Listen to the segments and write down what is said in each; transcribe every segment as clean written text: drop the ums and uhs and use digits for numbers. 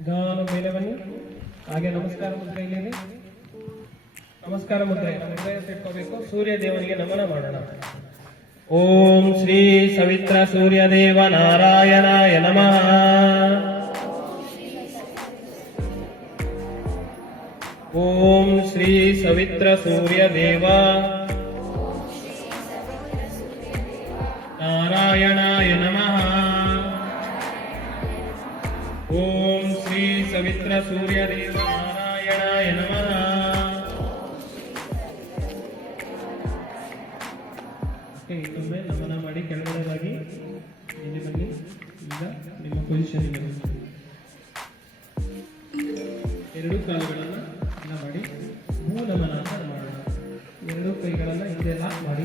ನಿಧಾನ ಮೇಲೆ ಬನ್ನಿ. ಹಾಗೆ ನಮಸ್ಕಾರ ಮುದ್ರೆ ಇಲ್ಲಿ. ನಮಸ್ಕಾರ ಮುದ್ರೆ ಹೃದಯ ಇಟ್ಕೋಬೇಕು. ಸೂರ್ಯ ದೇವನಿಗೆ ನಮನ ಮಾಡೋಣ. ಓಂ ಶ್ರೀ ಸವಿತ್ರ ಸೂರ್ಯ ದೇವ ನಾರಾಯಣಾಯ ನಮಃ. ಓಂ ಶ್ರೀ ಸವಿತ್ರ ಸೂರ್ಯ ದೇವ ನಾರಾಯಣಾಯ ನಮಃ. ಓಂ ಶ್ರೀ ಸವಿತ್ರ ಸೂರ್ಯ ದೇವ ನಾರಾಯಣಾಯ ನಮಃ. ಇನ್ನೊಮ್ಮೆ ನಮನ ಮಾಡಿ ಕೆಳಗಡೆಗಾಗಿ ಇಲ್ಲಿ ಬನ್ನಿ. ಈಗ ನಿಮ್ಮ ಪೊಸಿಷನ್ ಎರಡು ಕಾಲುಗಳನ್ನು ಎಲ್ಲ ಮಾಡಿ ಭೂ ನಮನ ಅಂತ ಮಾಡೋಣ. ಎರಡು ಕೈಗಳನ್ನು ಹಿಂದೆ ಲಾಕ್ ಮಾಡಿ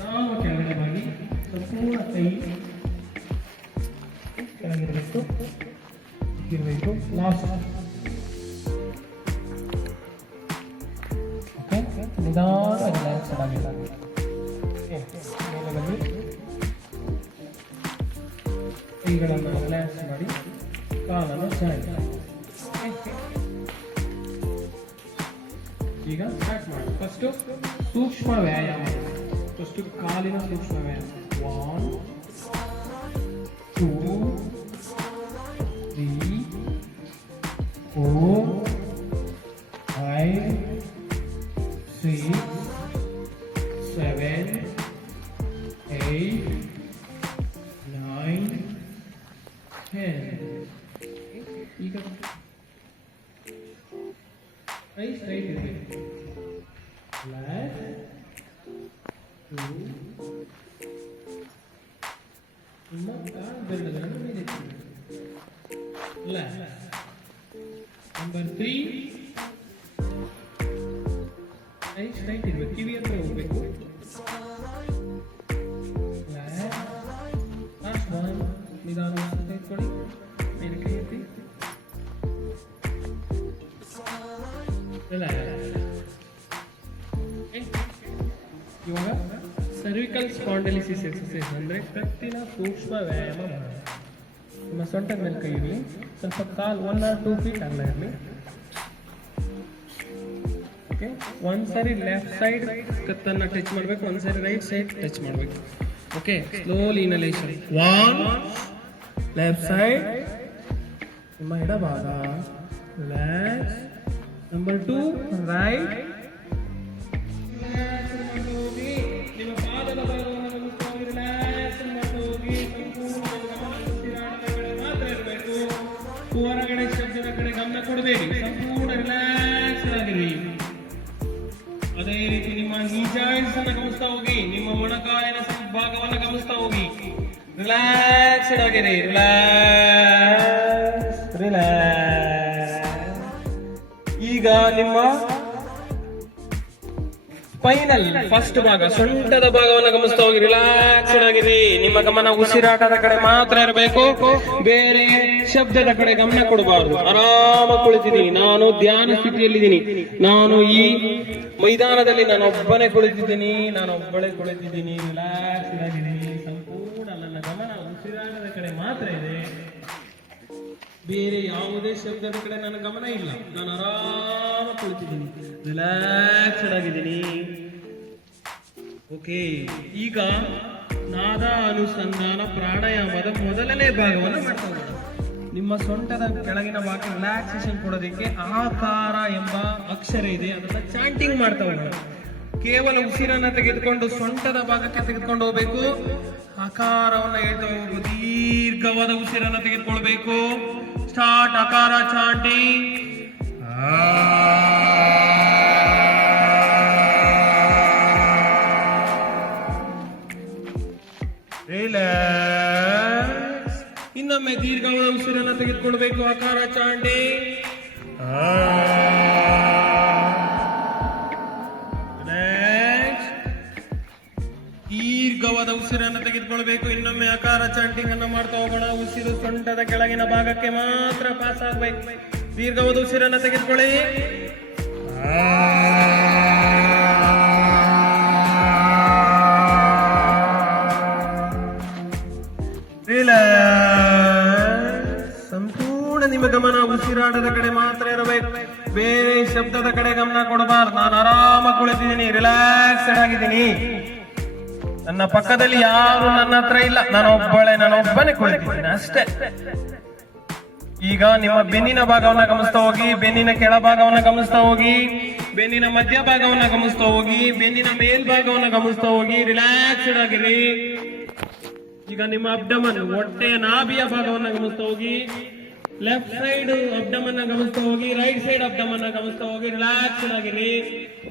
ನಾವು ಕೆಳಗಡೆ ಮಾಡಿ ಸಂಪೂರ್ಣ ಕೈ ಕೆಳಗಿರಬೇಕು, ಇರಬೇಕು. ಲಾಸ್ಟ್ ನಿಧಾನ ರಿಲ್ಯಾಕ್ಸ್ ಆಗಿಲ್ಲ. ಕೈಗಳನ್ನು ರಿಲ್ಯಾಕ್ಸ್ ಮಾಡಿ ಕಾಲನ್ನು ಚಾಚಿ. ಈಗ ಸ್ಟಾರ್ಟ್ ಮಾಡಿ. ಫಸ್ಟ್ ಸೂಕ್ಷ್ಮ ವ್ಯಾಯಾಮ. ಫಸ್ಟ್ ಕಾಲಿನ ಸೂಕ್ಷ್ಮ ವ್ಯಾಯಾಮ. 1 2 3 4 5 6 7 8 9 10. ಈಗ ರೈಟ್ ಇರಬೇಕು. ಲೆಫ್ಟ್ 2 ನಿಮ್ಮ ಕಾಲು ಬೆರಳುಗಳನ್ನು ಮೇಲೆ ಲೆಫ್ಟ್. ನಂಬರ್ 3 ರೈಟ್ ಇರಬೇಕು. ಕಿವಿ ಹತ್ರ ಹೋಗ್ಬೇಕು. ಲಾಸ್ಟ್ 1 ನಿಧಾನ ತೆಗೆದುಕೊಳ್ಳಿ. ಮೇಲೆ ಕೈ ಎತ್ತಿ. ಇವಾಗ ಸರ್ವಿಕಲ್ ಸ್ಪಾಂಡಿಲಿಸಿಸ್ ಎಕ್ಸರ್ಸೈಸ್ ಅಂದ್ರೆ ಕತ್ತಿನ ಸೂಕ್ಷ್ಮ ವ್ಯಾಯಾಮ ಮಾಡೋಣ. ನಿಮ್ಮ ಸೊಂಟದ ಮೇಲೆ ಕೈ ಇರಲಿ. ಸ್ವಲ್ಪ ಕಾಲು 1 or 2 feet ಅಲ್ಲ ಇರಲಿ. ಓಕೆ, ಒಂದ್ಸರಿ ಲೆಫ್ಟ್ ಸೈಡ್ ಕತ್ತನ್ನ ಟಚ್ ಮಾಡಬೇಕು, ಒಂದ್ಸರಿ ರೈಟ್ ಸೈಡ್ ಟಚ್ ಮಾಡಬೇಕು. Okay, slowly inhalation. 1 left side, ನಿಮ್ಮ ಎಡಭಾಗ ಲೆಫ್ಟ್. Number 2 right. ನಿಮ್ಮ ಪಾದದ ಭಾಗವನ್ನು ರಿಲ್ಯಾಕ್ಸ್ ಮಾಡಿ ಹೋಗಿ. ಮಾತ್ರ ಇರಬೇಕು. ಹೊರಗಡೆ ಶಬ್ದದ ಕಡೆ ಗಮನ ಕೊಡಬೇಡಿ. ಸಂಪೂರ್ಣ ರಿಲ್ಯಾಕ್ಸ್ ಆಗಿರಿ. ಅದೇ ರೀತಿ ನಿಮ್ಮ ನೀ ಜಾಯಿಂಟ್ಸ್ ಅನ್ನು ಗಮನಿಸ್ತಾ ಹೋಗಿ. ನಿಮ್ಮ ಮೊಣಕಾಲಿನ ಭಾಗವನ್ನು ಗಮನಿಸ್ತಾ ಹೋಗಿ. ರಿಲ್ಯಾಕ್ಸ್ಡ್ ಆಗಿರಿ. Relax relax. ಈಗ ನಿಮ್ಮ ಸ್ಪೈನಲ್ ಫಸ್ಟ್ ಭಾಗ ಸೊಂಟದ ಭಾಗವನ್ನು ಗಮನಿಸ್ತಾ ಹೋಗಿ. ರಿಲ್ಯಾಕ್ಸ್ಡ್ ಆಗಿರಿ. ನಿಮ್ಮ ಗಮನ ಉಸಿರಾಟದ ಕಡೆ ಮಾತ್ರ ಇರಬೇಕು. ಬೇರೆ ಶಬ್ದದ ಕಡೆ ಗಮನ ಕೊಡಬಾರದು. ಆರಾಮ ಕುಳಿತಿದ್ದೀನಿ. ನಾನು ಧ್ಯಾನ ಸ್ಥಿತಿಯಲ್ಲಿದ್ದೀನಿ. ನಾನು ಈ ಮೈದಾನದಲ್ಲಿ ನಾನು ಒಬ್ಬನೇ ಕುಳಿತಿದ್ದೀನಿ. ರಿಲ್ಯಾಕ್ಸ್ಡ್ ಆಗಿದ್ದೀನಿ. ಸಂಪೂರ್ಣ ನನ್ನ ಗಮನ ಉಸಿರಾಟದ ಕಡೆ ಮಾತ್ರ ಇದೆ. ಬೇರೆ ಯಾವುದೇ ಶಬ್ದದ ಕಡೆ ನನ್ನ ಗಮನ ಇಲ್ಲ. ನಾನು ಆರಾಮ ಕುಳಿತಿದ್ದೀನಿ. ರಿಲ್ಯಾಕ್ಸ್ಡ್ ಆಗಿದ್ದೀನಿ. ಓಕೆ, ಈಗ ನಾದ ಅನುಸಂಧಾನ ಪ್ರಾಣಾಯಾಮದ ಮೊದಲನೇ ಭಾಗವನ್ನು ಮಾಡ್ತಾ ಹೋಗೋಣ. ನಿಮ್ಮ ಸೊಂಟದ ಕೆಳಗಿನ ಭಾಗ ರಿಲ್ಯಾಕ್ಸೇಷನ್ ಕೊಡೋದಕ್ಕೆ ಆಕಾರ ಎಂಬ ಅಕ್ಷರ ಇದೆ, ಅದನ್ನ ಚಾಂಟಿಂಗ್ ಮಾಡ್ತಾ ಹೋಗೋಣ. ಕೇವಲ ಉಸಿರನ್ನ ತೆಗೆದುಕೊಂಡು ಸೊಂಟದ ಭಾಗಕ್ಕೆ ತೆಗೆದುಕೊಂಡು ಹೋಗ್ಬೇಕು. ಆಕಾರವನ್ನ ಹೇಳ್ತಾ ಹೋಗ್ಬೇಕು. ದೀರ್ಘವಾದ ಉಸಿರನ್ನ ತೆಗೆದುಕೊಳ್ಬೇಕು. ಸ್ಟಾರ್ಟ್. ಆಕಾರ ಚಾಂಟಿಂಗ್. ರಿಲ್ಯಾಕ್ಸ್. ಇನ್ನೊಮ್ಮೆ ದೀರ್ಘವಾದ ಉಸಿರನ್ನ ತೆಗೆದುಕೊಳ್ಬೇಕು. ಆಕಾರ ಚಾಂಟಿಂಗ್. ದೀರ್ಘವಾದ ಉಸಿರನ್ನು ತೆಗೆದುಕೊಳ್ಬೇಕು. ಇನ್ನೊಮ್ಮೆ ಆಕಾರ ಚಾಂಟಿಂಗ್ ಅನ್ನು ಮಾಡ್ತಾ ಹೋಗೋಣ. ಉಸಿರು ಸೊಂಟದ ಕೆಳಗಿನ ಭಾಗಕ್ಕೆ ಮಾತ್ರ ಪಾಸ್ ಆಗ್ಬೇಕು. ದೀರ್ಘವಾದ ಉಸಿರನ್ನು ತೆಗೆದುಕೊಳ್ಳಿ. ರಿಲ್ಯಾಕ್ಸ್. ನಿಮ್ಮ ಗಮನ ಉಸಿರಾಟದ ಕಡೆ ಮಾತ್ರ ಇರಬೇಕು, ಬೇರೆ ಶಬ್ದದ ಕಡೆ ಗಮನ ಕೊಡಬಾರ್ದು. ನಾನು ಆರಾಮಾಗಿ ಕುಳಿತಿದ್ದೀನಿ, ರಿಲ್ಯಾಕ್ಸ್ಡ್ ಆಗಿದ್ದೀನಿ. ನನ್ನ ಪಕ್ಕದಲ್ಲಿ ಯಾರು ನನ್ನ ಹತ್ರ ಇಲ್ಲ, ನಾನೊಬ್ಬನೇ ಕುಳಿತಿದ್ದೀನಿ ಅಷ್ಟೇ. ಈಗ ನಿಮ್ಮ ಬೆನ್ನಿನ ಭಾಗವನ್ನ ಗಮನಿಸ್ತಾ ಹೋಗಿ, ಬೆನ್ನಿನ ಕೆಳಭಾಗವನ್ನ ಗಮನಿಸ್ತಾ ಹೋಗಿ, ಬೆನ್ನಿನ ಮಧ್ಯಭಾಗವನ್ನ ಗಮನಿಸ್ತಾ ಹೋಗಿ, ಬೆನ್ನಿನ ಮೇಲ್ಭಾಗವನ್ನ ಗಮನಿಸ್ತಾ ಹೋಗಿ, ರಿಲ್ಯಾಕ್ಸ್ಡ್ ಆಗಿರಿ. ಈಗ ನಿಮ್ಮ ಅಬ್ಡಮನ್, ಹೊಟ್ಟೆಯ ನಾಭಿಯ ಭಾಗವನ್ನ ಗಮನಿಸ್ತಾ ಹೋಗಿ, ಲೆಫ್ಟ್ ಸೈಡ್ ಅಬ್ಡಮನ್ ಗಮನಿಸ್ತಾ ಹೋಗಿ, ರೈಟ್ ಸೈಡ್ ಅಬ್ಡಮನ್ ಗಮನಿಸ್ತಾ ಹೋಗಿ, ರಿಲ್ಯಾಕ್ಸ್ಡ್ ಆಗಿರಿ.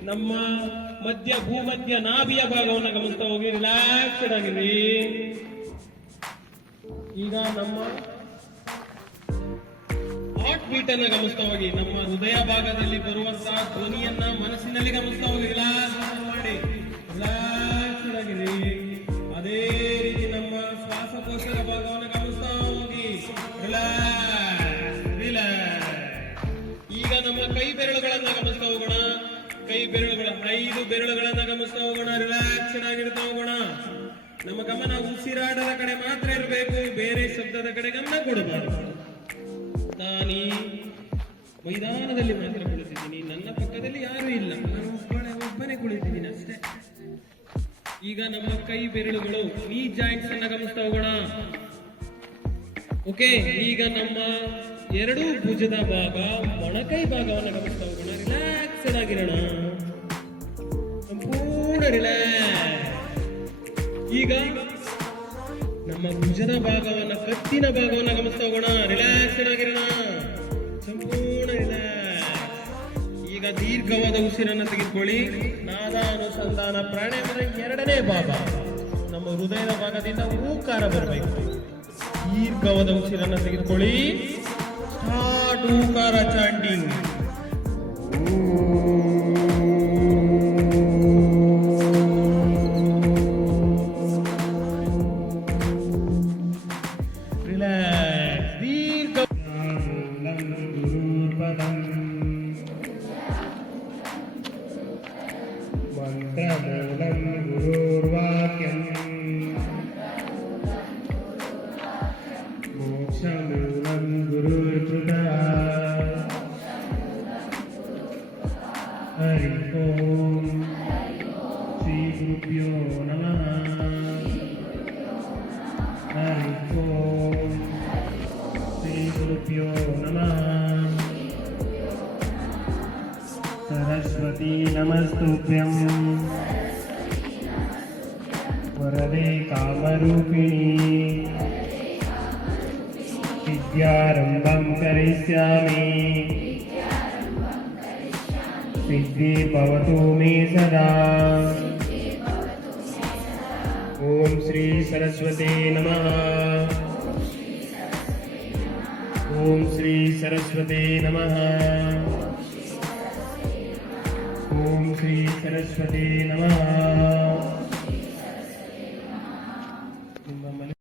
ನಮ್ಮ ಭೂಮಧ್ಯ ನಾಭಿಯ ಭಾಗವನ್ನ ಗಮನಿಸ್ತಾ ಹೋಗಿ, ರಿಲ್ಯಾಕ್ಸ್ಡ್ ಆಗಿರಿ. ಈಗ ನಮ್ಮ ಹಾರ್ಟ್ ಬೀಟ್ ಅನ್ನ ಗಮನಿಸ್ತಾ ಹೋಗಿ, ನಮ್ಮ ಹೃದಯ ಭಾಗದಲ್ಲಿ ಬರುವಂತಹ ಧ್ವನಿಯನ್ನ ಮನಸ್ಸಿನಲ್ಲಿ ಗಮನಿಸ್ತಾ ಹೋಗಿ, ರಿಲ್ಯಾಕ್ಸ್ ಮಾಡಿ, ರಿಲ್ಯಾಕ್ಸ್ಡ್ ಆಗಿರಿ. ಅದೇ ರೀತಿ ನಮ್ಮ ಶ್ವಾಸಕೋಶದ ಭಾಗವನ್ನು ಗಮನಿಸ್ತಾ ಹೋಗಿ, ರಿಲ್ಯಾಕ್ಸ್ ರಿಲ್ಯಾಕ್ಸ್. ಈಗ ನಮ್ಮ ಕೈ ಬೆರಳುಗಳನ್ನ ಗಮನಿಸ್ತಾ ಹೋಗೋಣ, ಕೈ ಬೆರಳುಗಳ 5 ಬೆರಳುಗಳನ್ನ ಗಮನಿಸ್ತಾ ಹೋಗೋಣ, ರಿಲ್ಯಾಕ್ಸ್ಡ್ ಆಗಿರ್ತಾ ಹೋಗೋಣ. ನಮ್ಮ ಗಮನ ಉಸಿರಾಟದ ಕಡೆ ಮಾತ್ರ ಇರಬೇಕು, ಬೇರೆ ಶಬ್ದದ ಕಡೆ ಗಮನ ಕೊಡಬಾರದು. ನಾನೀ ಮೈದಾನದಲ್ಲಿ ಮಾತ್ರ ಕುಳಿತಿದ್ದೀನಿ, ನನ್ನ ಪಕ್ಕದಲ್ಲಿ ಯಾರು ಇಲ್ಲ, ನಾನು ಒಬ್ಬನೇ ಕುಳಿತಿದ್ದೀನಿ ಅಷ್ಟೇ. ಈಗ ನಮ್ಮ ಕೈ ಬೆರಳುಗಳು, ನೀ ಜಾಯಿಂಟ್ಸ್ ಅನ್ನ ಗಮನಿಸ್ತಾ ಹೋಗೋಣ. ಓಕೆ, ಈಗ ನಮ್ಮ 2 ಭುಜದ ಭಾಗ, ಮೊಣಕೈ ಭಾಗವನ್ನು ಗಮನಿಸ್ತಾ ಹೋಗೋಣ, ರಿಲ್ಯಾಕ್ಸ್ಡ್ ಆಗಿರೋಣ, ಸಂಪೂರ್ಣ ರಿಲ್ಯಾಕ್ಸ್. ಈಗ ನಮ್ಮ ಭುಜದ ಭಾಗವನ್ನ, ಕತ್ತಿನ ಭಾಗವನ್ನ ಗಮನಿಸ್ತಾ ಹೋಗೋಣ, ರಿಲ್ಯಾಕ್ಸ್ಡ್ ಆಗಿರೋಣ, ಸಂಪೂರ್ಣ ರಿಲ್ಯಾಕ್ಸ್. ಈಗ ದೀರ್ಘವಾದ ಉಸಿರನ್ನು ತೆಗೆದುಕೊಳ್ಳಿ. ನಾದ ಅನುಸಂಧಾನ ಪ್ರಾಣಾಯಾಮದ 2ನೇ ಭಾಗ, ನಮ್ಮ ಹೃದಯದ ಭಾಗದಿಂದ ಹೂಕಾರ ಬರಬೇಕು. ದೀರ್ಘವಾದ ಉಸಿರನ್ನು ತೆಗೆದುಕೊಳ್ಳಿ, ಸ್ಟಾರ್ಟ್ ಹೂಕಾರ ಚಾಂಟಿಂಗ್. ಮಂತ್ರಮೂಲಂ ಗುರುರ್ವಾಕ್ಯಂ ಮೋಕ್ಷಮೂಲಂ ಗುರುರ್ಕೃತಃ. ಹರಿ ಓಂ ಶ್ರೀ ಗುರುಭ್ಯೋ ನಮಃ. ಹರಿ ಓಂ ಶ್ರೀ ಗುರುಭ್ಯೋ ನಮಃ. सरस्वती नमस्तुभ्यं वरदे कामरूपिणी विद्यारम्भं करिष्यामि सिद्धि भवतु मे सदा. ओम श्री सरस्वती नमः. ओम श्री सरस्वती नमः. ओम श्री सरस्वती नमः.